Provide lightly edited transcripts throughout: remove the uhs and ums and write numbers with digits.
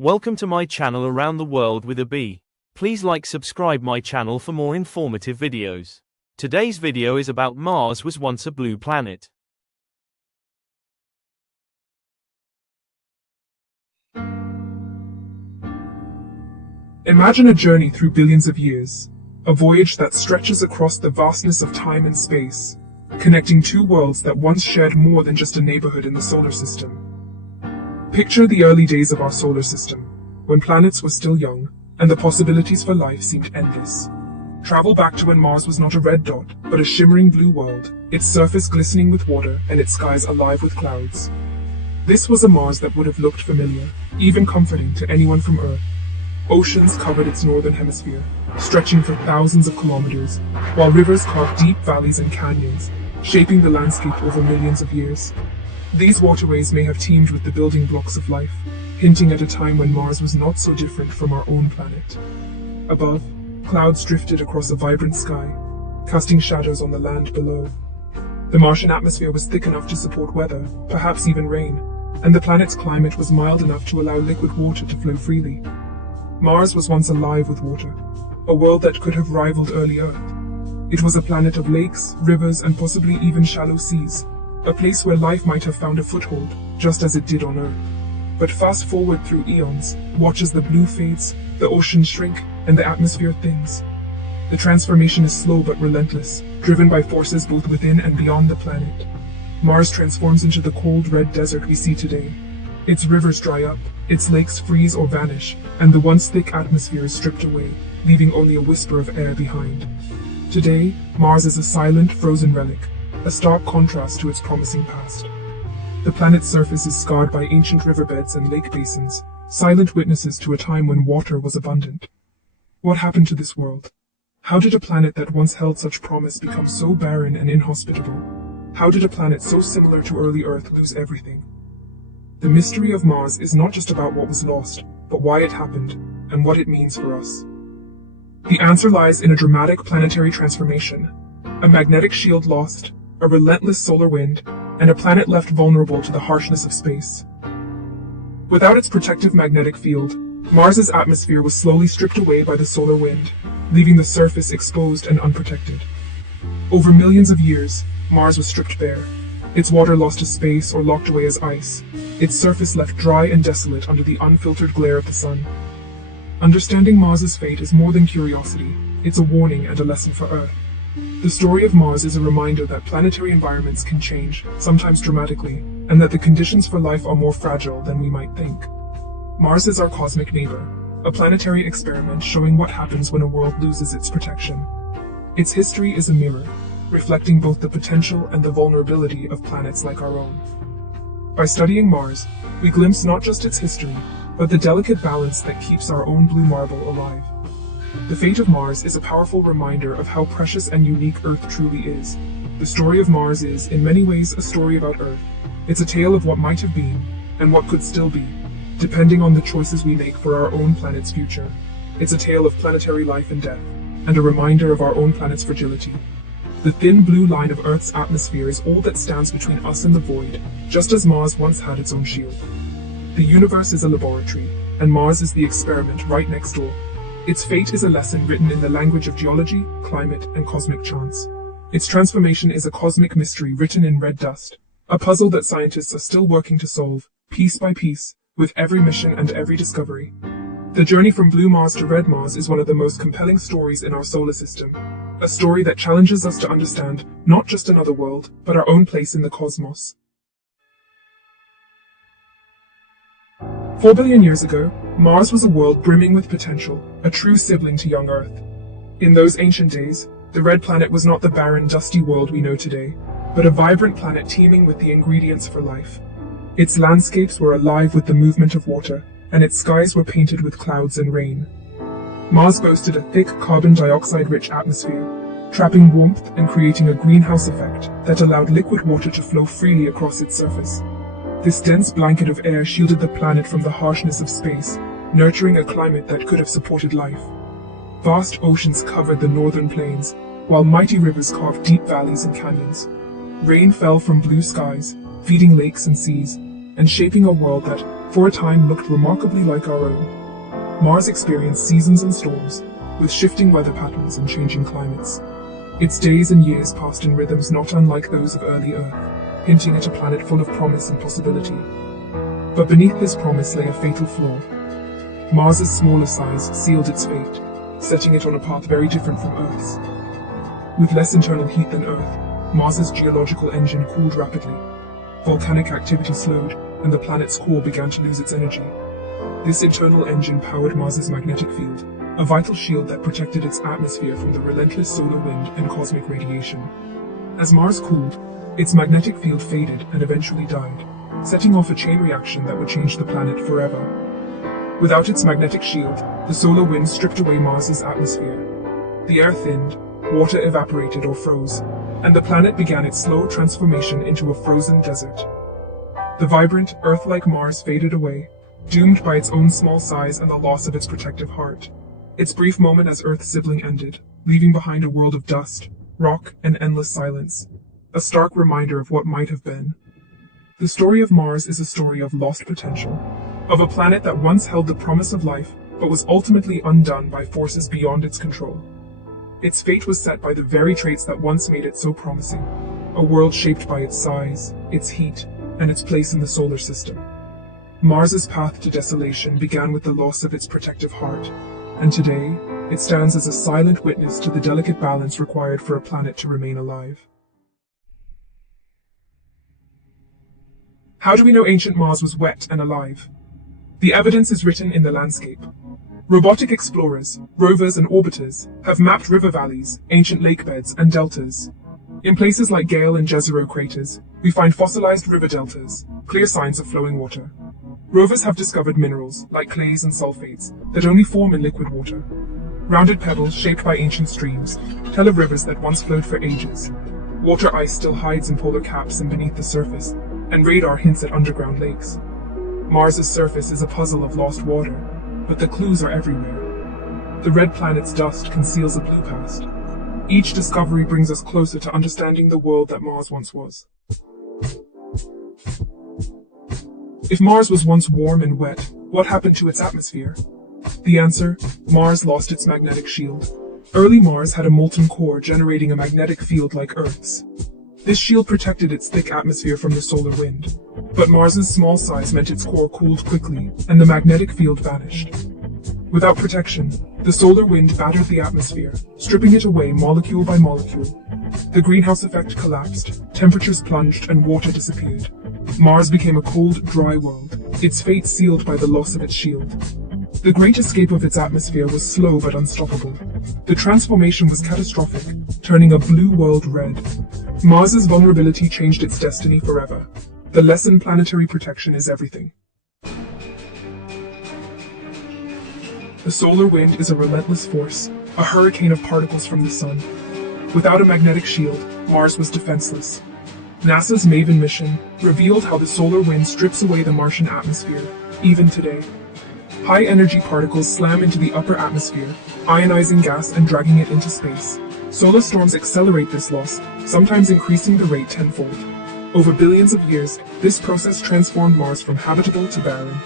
Welcome to my channel Around the World with a B. Please subscribe my channel for more informative videos. Today's video is about Mars was once a blue planet. Imagine a journey through billions of years, a voyage that stretches across the vastness of time and space, connecting two worlds that once shared more than just a neighborhood in the solar system. Picture the early days of our solar system, when planets were still young, and the possibilities for life seemed endless. Travel back to when Mars was not a red dot, but a shimmering blue world, its surface glistening with water and its skies alive with clouds. This was a Mars that would have looked familiar, even comforting to anyone from Earth. Oceans covered its northern hemisphere, stretching for thousands of kilometers, while rivers carved deep valleys and canyons, shaping the landscape over millions of years. These waterways may have teemed with the building blocks of life, hinting at a time when Mars was not so different from our own planet. Above, clouds drifted across a vibrant sky, casting shadows on the land below. The Martian atmosphere was thick enough to support weather, perhaps even rain, and the planet's climate was mild enough to allow liquid water to flow freely. Mars was once alive with water, a world that could have rivaled early Earth. It was a planet of lakes, rivers, and possibly even shallow seas, a place where life might have found a foothold, just as it did on Earth. But fast forward through eons, watch as the blue fades, the oceans shrink, and the atmosphere thins. The transformation is slow but relentless, driven by forces both within and beyond the planet. Mars transforms into the cold red desert we see today. Its rivers dry up, its lakes freeze or vanish, and the once thick atmosphere is stripped away, leaving only a whisper of air behind. Today, Mars is a silent, frozen relic, a stark contrast to its promising past. The planet's surface is scarred by ancient riverbeds and lake basins, silent witnesses to a time when water was abundant. What happened to this world? How did a planet that once held such promise become so barren and inhospitable? How did a planet so similar to early Earth lose everything? The mystery of Mars is not just about what was lost, but why it happened, and what it means for us. The answer lies in a dramatic planetary transformation, a magnetic shield lost, a relentless solar wind, and a planet left vulnerable to the harshness of space. Without its protective magnetic field, Mars's atmosphere was slowly stripped away by the solar wind, leaving the surface exposed and unprotected. Over millions of years, Mars was stripped bare. Its water lost to space or locked away as ice, its surface left dry and desolate under the unfiltered glare of the sun. Understanding Mars's fate is more than curiosity, it's a warning and a lesson for Earth. The story of Mars is a reminder that planetary environments can change, sometimes dramatically, and that the conditions for life are more fragile than we might think. Mars is our cosmic neighbor, a planetary experiment showing what happens when a world loses its protection. Its history is a mirror, reflecting both the potential and the vulnerability of planets like our own. By studying Mars, we glimpse not just its history, but the delicate balance that keeps our own blue marble alive. The fate of Mars is a powerful reminder of how precious and unique Earth truly is. The story of Mars is, in many ways, a story about Earth. It's a tale of what might have been, and what could still be, depending on the choices we make for our own planet's future. It's a tale of planetary life and death, and a reminder of our own planet's fragility. The thin blue line of Earth's atmosphere is all that stands between us and the void, just as Mars once had its own shield. The universe is a laboratory, and Mars is the experiment right next door. Its fate is a lesson written in the language of geology, climate, and cosmic chance. Its transformation is a cosmic mystery written in red dust, a puzzle that scientists are still working to solve, piece by piece, with every mission and every discovery. The journey from blue Mars to red Mars is one of the most compelling stories in our solar system, a story that challenges us to understand not just another world, but our own place in the cosmos. 4 billion years ago, Mars was a world brimming with potential, a true sibling to young Earth. In those ancient days, the red planet was not the barren, dusty world we know today, but a vibrant planet teeming with the ingredients for life. Its landscapes were alive with the movement of water, and its skies were painted with clouds and rain. Mars boasted a thick carbon dioxide-rich atmosphere, trapping warmth and creating a greenhouse effect that allowed liquid water to flow freely across its surface. This dense blanket of air shielded the planet from the harshness of space, nurturing a climate that could have supported life. Vast oceans covered the northern plains, while mighty rivers carved deep valleys and canyons. Rain fell from blue skies, feeding lakes and seas, and shaping a world that, for a time, looked remarkably like our own. Mars experienced seasons and storms, with shifting weather patterns and changing climates. Its days and years passed in rhythms not unlike those of early Earth, hinting at a planet full of promise and possibility. But beneath this promise lay a fatal flaw. Mars's smaller size sealed its fate, setting it on a path very different from Earth's. With less internal heat than Earth, Mars's geological engine cooled rapidly. Volcanic activity slowed, and the planet's core began to lose its energy. This internal engine powered Mars's magnetic field, a vital shield that protected its atmosphere from the relentless solar wind and cosmic radiation. As Mars cooled, its magnetic field faded and eventually died, setting off a chain reaction that would change the planet forever. Without its magnetic shield, the solar wind stripped away Mars's atmosphere. The air thinned, water evaporated or froze, and the planet began its slow transformation into a frozen desert. The vibrant, Earth-like Mars faded away, doomed by its own small size and the loss of its protective heart. Its brief moment as Earth's sibling ended, leaving behind a world of dust, rock, and endless silence. A stark reminder of what might have been. The story of Mars is a story of lost potential, of a planet that once held the promise of life, but was ultimately undone by forces beyond its control. Its fate was set by the very traits that once made it so promising, a world shaped by its size, its heat, and its place in the solar system. Mars's path to desolation began with the loss of its protective heart, and today, it stands as a silent witness to the delicate balance required for a planet to remain alive. How do we know ancient Mars was wet and alive? The evidence is written in the landscape. Robotic explorers, rovers and orbiters have mapped river valleys, ancient lake beds, and deltas. In places like Gale and Jezero craters, we find fossilized river deltas, clear signs of flowing water. Rovers have discovered minerals, like clays and sulfates, that only form in liquid water. Rounded pebbles, shaped by ancient streams, tell of rivers that once flowed for ages. Water ice still hides in polar caps and beneath the surface, and radar hints at underground lakes. Mars's surface is a puzzle of lost water, but the clues are everywhere. The red planet's dust conceals a blue past. Each discovery brings us closer to understanding the world that Mars once was. If Mars was once warm and wet, what happened to its atmosphere? The answer: Mars lost its magnetic shield. Early Mars had a molten core generating a magnetic field like Earth's. This shield protected its thick atmosphere from the solar wind. But Mars's small size meant its core cooled quickly, and the magnetic field vanished. Without protection, the solar wind battered the atmosphere, stripping it away molecule by molecule. The greenhouse effect collapsed, temperatures plunged, and water disappeared. Mars became a cold, dry world, its fate sealed by the loss of its shield. The great escape of its atmosphere was slow but unstoppable. The transformation was catastrophic, turning a blue world red. Mars's vulnerability changed its destiny forever. The lesson: planetary protection is everything. The solar wind is a relentless force, a hurricane of particles from the sun. Without a magnetic shield, Mars was defenseless. NASA's MAVEN mission revealed how the solar wind strips away the Martian atmosphere, even today. High-energy particles slam into the upper atmosphere, ionizing gas and dragging it into space. Solar storms accelerate this loss, sometimes increasing the rate tenfold. Over billions of years, this process transformed Mars from habitable to barren.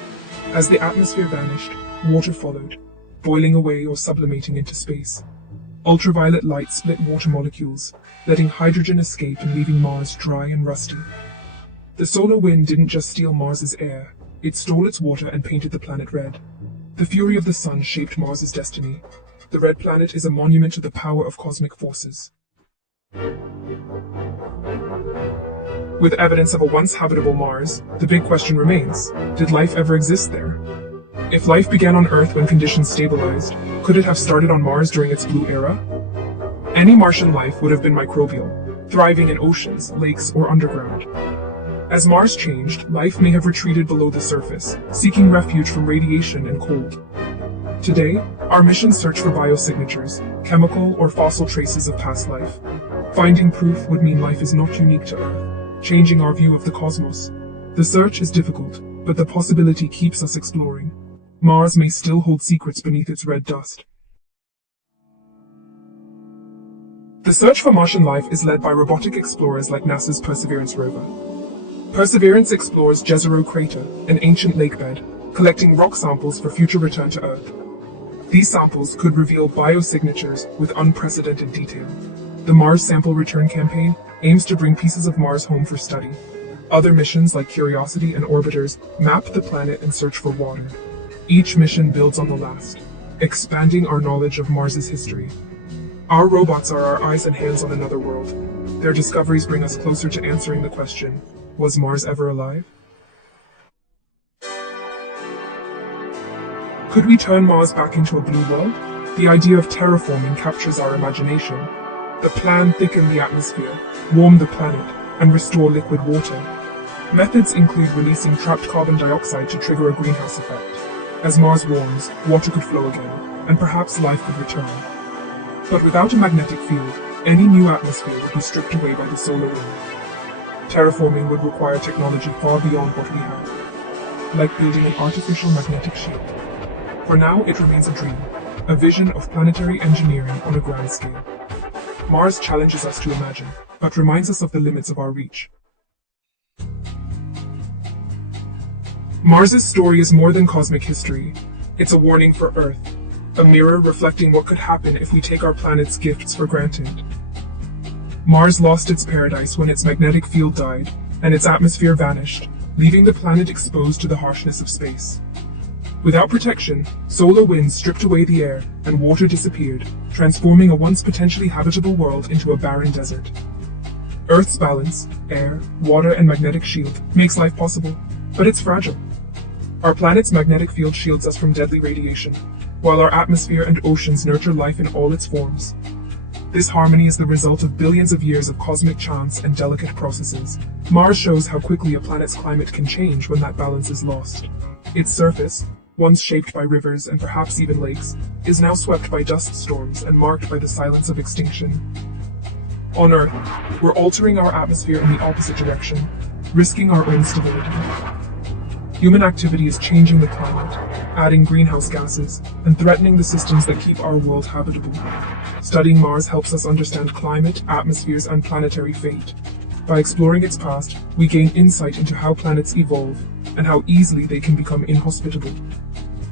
As the atmosphere vanished, water followed, boiling away or sublimating into space. Ultraviolet light split water molecules, letting hydrogen escape and leaving Mars dry and rusty. The solar wind didn't just steal Mars's air, it stole its water and painted the planet red. The fury of the sun shaped Mars's destiny. The red planet is a monument to the power of cosmic forces. With evidence of a once habitable Mars, the big question remains: did life ever exist there? If life began on Earth when conditions stabilized, could it have started on Mars during its blue era? Any Martian life would have been microbial, thriving in oceans, lakes, or underground. As Mars changed, life may have retreated below the surface, seeking refuge from radiation and cold. Today, our missions search for biosignatures, chemical or fossil traces of past life. Finding proof would mean life is not unique to Earth, changing our view of the cosmos. The search is difficult, but the possibility keeps us exploring. Mars may still hold secrets beneath its red dust. The search for Martian life is led by robotic explorers like NASA's Perseverance rover. Perseverance explores Jezero Crater, an ancient lakebed, collecting rock samples for future return to Earth. These samples could reveal biosignatures with unprecedented detail. The Mars Sample Return Campaign aims to bring pieces of Mars home for study. Other missions like Curiosity and Orbiters map the planet and search for water. Each mission builds on the last, expanding our knowledge of Mars's history. Our robots are our eyes and hands on another world. Their discoveries bring us closer to answering the question, was Mars ever alive? Could we turn Mars back into a blue world? The idea of terraforming captures our imagination. The plan: thicken the atmosphere, warm the planet, and restore liquid water. Methods include releasing trapped carbon dioxide to trigger a greenhouse effect. As Mars warms, water could flow again, and perhaps life could return. But without a magnetic field, any new atmosphere would be stripped away by the solar wind. Terraforming would require technology far beyond what we have, like building an artificial magnetic shield. For now, it remains a dream, a vision of planetary engineering on a grand scale. Mars challenges us to imagine, but reminds us of the limits of our reach. Mars's story is more than cosmic history. It's a warning for Earth, a mirror reflecting what could happen if we take our planet's gifts for granted. Mars lost its paradise when its magnetic field died, and its atmosphere vanished, leaving the planet exposed to the harshness of space. Without protection, solar winds stripped away the air, and water disappeared, transforming a once potentially habitable world into a barren desert. Earth's balance, air, water, and magnetic shield, makes life possible, but it's fragile. Our planet's magnetic field shields us from deadly radiation, while our atmosphere and oceans nurture life in all its forms. This harmony is the result of billions of years of cosmic chance and delicate processes. Mars shows how quickly a planet's climate can change when that balance is lost. Its surface, once shaped by rivers and perhaps even lakes, is now swept by dust storms and marked by the silence of extinction. On Earth, we're altering our atmosphere in the opposite direction, risking our own stability. Human activity is changing the climate, adding greenhouse gases, and threatening the systems that keep our world habitable. Studying Mars helps us understand climate, atmospheres, and planetary fate. By exploring its past, we gain insight into how planets evolve and how easily they can become inhospitable.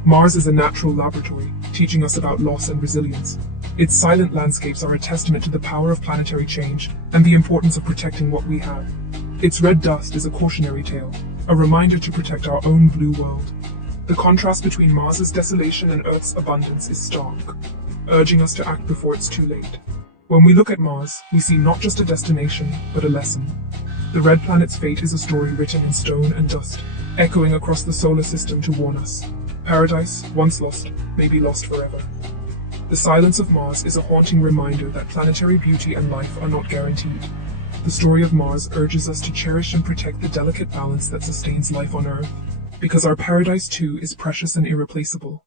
Mars is a natural laboratory, teaching us about loss and resilience. Its silent landscapes are a testament to the power of planetary change and the importance of protecting what we have. Its red dust is a cautionary tale, a reminder to protect our own blue world. The contrast between Mars's desolation and Earth's abundance is stark, urging us to act before it's too late. When we look at Mars, we see not just a destination, but a lesson. The red planet's fate is a story written in stone and dust, echoing across the solar system to warn us. Paradise, once lost, may be lost forever. The silence of Mars is a haunting reminder that planetary beauty and life are not guaranteed. The story of Mars urges us to cherish and protect the delicate balance that sustains life on Earth, because our paradise too is precious and irreplaceable.